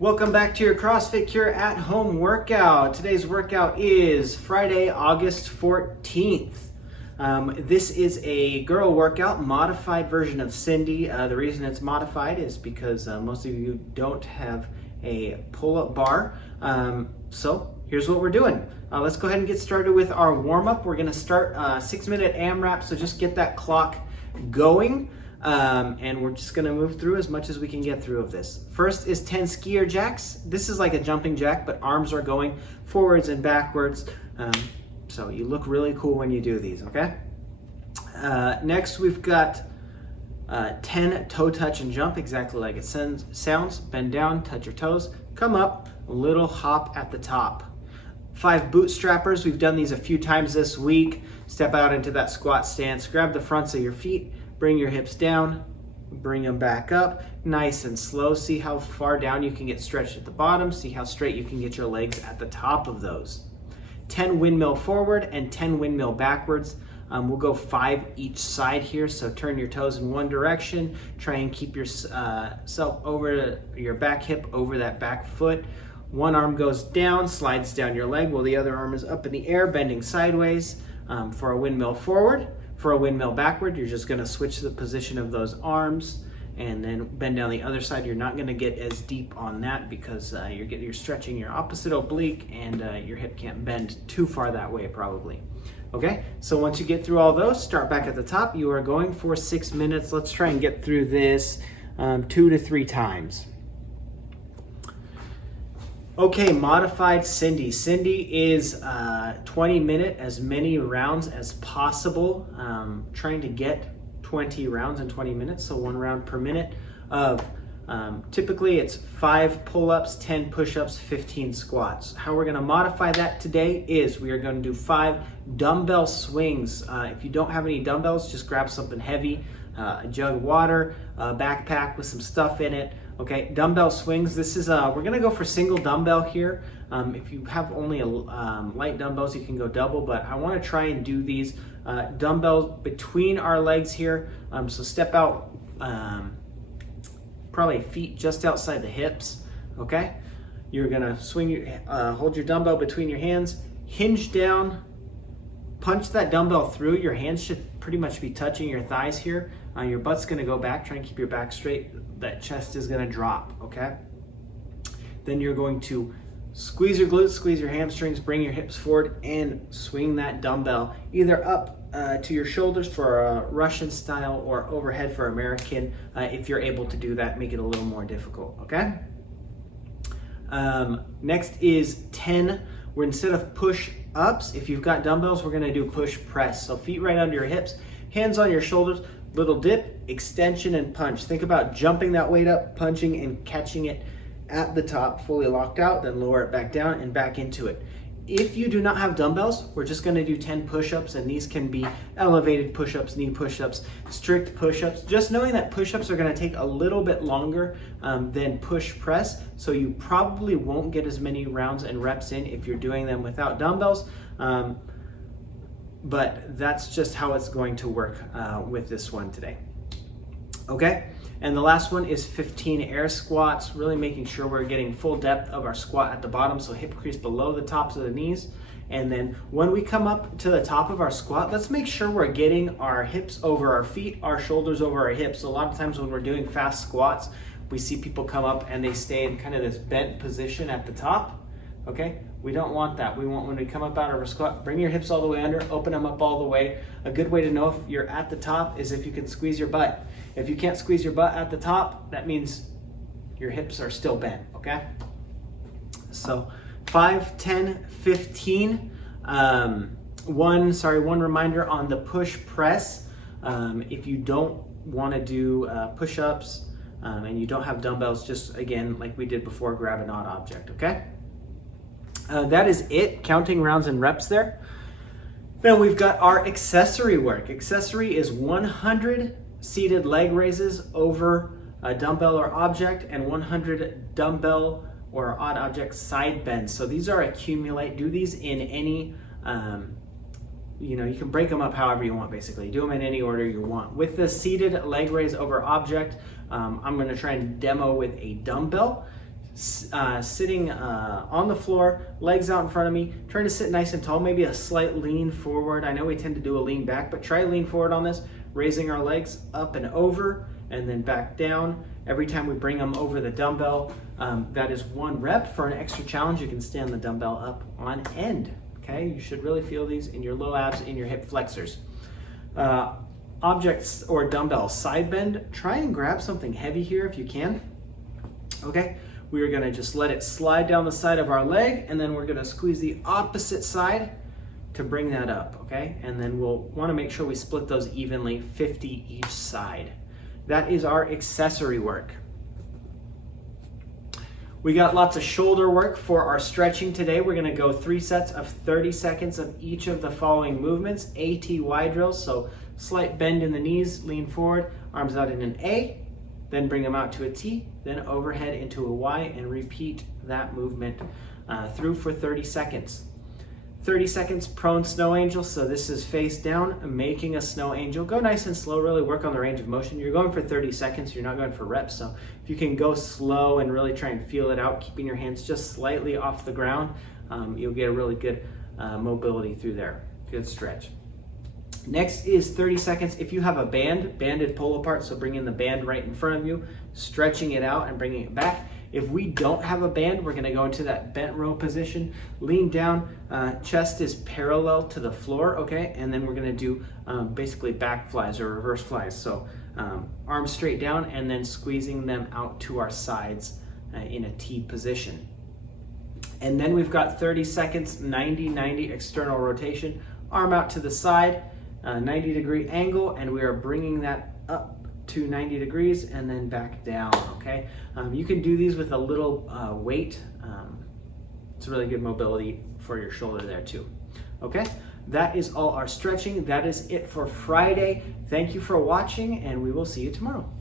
Welcome back to your CrossFit Cure at Home workout. Today's workout is Friday, August 14th. This is a girl workout, modified version of Cindy. The reason it's modified is because most of you don't have a pull-up bar. So here's what we're doing. Let's go ahead and get started with our warm-up. We're gonna start 6-minute AMRAP, so just get that clock going. And we're just gonna move through as much as we can get through of this. First is 10 skier jacks. This is like a jumping jack, but arms are going forwards and backwards. So you look really cool when you do these, okay? Next we've got 10 toe touch and jump, exactly like it sounds. Bend down, touch your toes, come up, a little hop at the top. 5 bootstrappers. We've done these a few times this week. Step out into that squat stance, grab the fronts of your feet, bring your hips down, bring them back up, nice and slow. See how far down you can get stretched at the bottom. See how straight you can get your legs at the top of those. 10 windmill forward and 10 windmill backwards. We'll go 5 each side here. So turn your toes in one direction. Try and keep yourself over your back hip, over that back foot. One arm goes down, slides down your leg while the other arm is up in the air, bending sideways for a windmill forward. For a windmill backward, you're just gonna switch the position of those arms and then bend down the other side. You're not gonna get as deep on that because you're stretching your opposite oblique and your hip can't bend too far that way probably. Okay, so once you get through all those, start back at the top. You are going for 6 minutes. Let's try and get through this 2 to 3 times. Okay, modified Cindy. Cindy is 20-minute, as many rounds as possible. Trying to get 20 rounds in 20 minutes, so 1 round per minute of, typically it's 5 pull-ups, 10 push-ups, 15 squats. How we're gonna modify that today is we are gonna do 5 dumbbell swings. If you don't have any dumbbells, just grab something heavy, a jug of water, a backpack with some stuff in it. Okay, dumbbell swings. This is we're gonna go for single dumbbell here. If you have only light dumbbells, you can go double, but I wanna try and do these dumbbells between our legs here. So step out probably feet just outside the hips, okay? You're gonna swing, hold your dumbbell between your hands, hinge down, punch that dumbbell through. Your hands should pretty much be touching your thighs here. Your butt's gonna go back, try and keep your back straight. That chest is gonna drop, okay? Then you're going to squeeze your glutes, squeeze your hamstrings, bring your hips forward and swing that dumbbell either up to your shoulders for a Russian style or overhead for American. If you're able to do that, make it a little more difficult, okay? Next is 10. We're instead of push ups, if you've got dumbbells, we're gonna do push press. So feet right under your hips, hands on your shoulders, little dip, extension, and punch. Think about jumping that weight up, punching and catching it at the top, fully locked out, then lower it back down and back into it. If you do not have dumbbells, we're just gonna do 10 push-ups, and these can be elevated push-ups, knee push-ups, strict push-ups. Just knowing that push-ups are gonna take a little bit longer than push press, so you probably won't get as many rounds and reps in if you're doing them without dumbbells. But that's just how it's going to work with this one today. Okay, and the last one is 15 air squats, really making sure we're getting full depth of our squat at the bottom, so hip crease below the tops of the knees. And then when we come up to the top of our squat, let's make sure we're getting our hips over our feet, our shoulders over our hips. So a lot of times when we're doing fast squats, we see people come up and they stay in kind of this bent position at the top. Okay, we don't want that. We want, when we come up out of our squat, bring your hips all the way under, open them up all the way. A good way to know if you're at the top is if you can squeeze your butt. If you can't squeeze your butt at the top, that means your hips are still bent, okay? So 5, 10, 15. One reminder on the push press. If you don't wanna do push-ups and you don't have dumbbells, just again, like we did before, grab an odd object, okay? That is it, counting rounds and reps there. Then we've got our accessory work. Accessory is 100 seated leg raises over a dumbbell or object and 100 dumbbell or odd object side bends. So these are accumulate. Do these in any, you can break them up however you want basically. Do them in any order you want. With the seated leg raise over object, I'm gonna try and demo with a dumbbell. sitting on the floor, legs out in front of me, trying to sit nice and tall, maybe a slight lean forward. I know we tend to do a lean back, but try lean forward on this, raising our legs up and over and then back down. Every time we bring them over the dumbbell, that is 1 rep. For an extra challenge, you can stand the dumbbell up on end. Okay, you should really feel these in your low abs, in your hip flexors. Objects or dumbbells, side bend, try and grab something heavy here if you can. Okay, we are gonna just let it slide down the side of our leg, and then we're gonna squeeze the opposite side to bring that up, okay? And then we'll wanna make sure we split those evenly, 50 each side. That is our accessory work. We got lots of shoulder work for our stretching today. We're gonna go 3 sets of 30 seconds of each of the following movements, ATY drills, so slight bend in the knees, lean forward, arms out in an A, then bring them out to a T, then overhead into a Y, and repeat that movement through for 30 seconds. 30 seconds prone snow angel, so this is face down, making a snow angel. Go nice and slow, really work on the range of motion. You're going for 30 seconds, you're not going for reps, so if you can go slow and really try and feel it out, keeping your hands just slightly off the ground, you'll get a really good mobility through there. Good stretch. Next is 30 seconds. If you have a banded pull apart, so bring in the band right in front of you, stretching it out and bringing it back. If we don't have a band, we're gonna go into that bent row position, lean down, chest is parallel to the floor, okay? And then we're gonna do basically back flies or reverse flies. So arms straight down and then squeezing them out to our sides in a T position. And then we've got 30 seconds, 90-90 external rotation, arm out to the side, 90-degree angle, and we are bringing that up to 90 degrees and then back down, okay? You can do these with a little weight. It's really good mobility for your shoulder there too, okay? That is all our stretching. That is it for Friday. Thank you for watching, and we will see you tomorrow.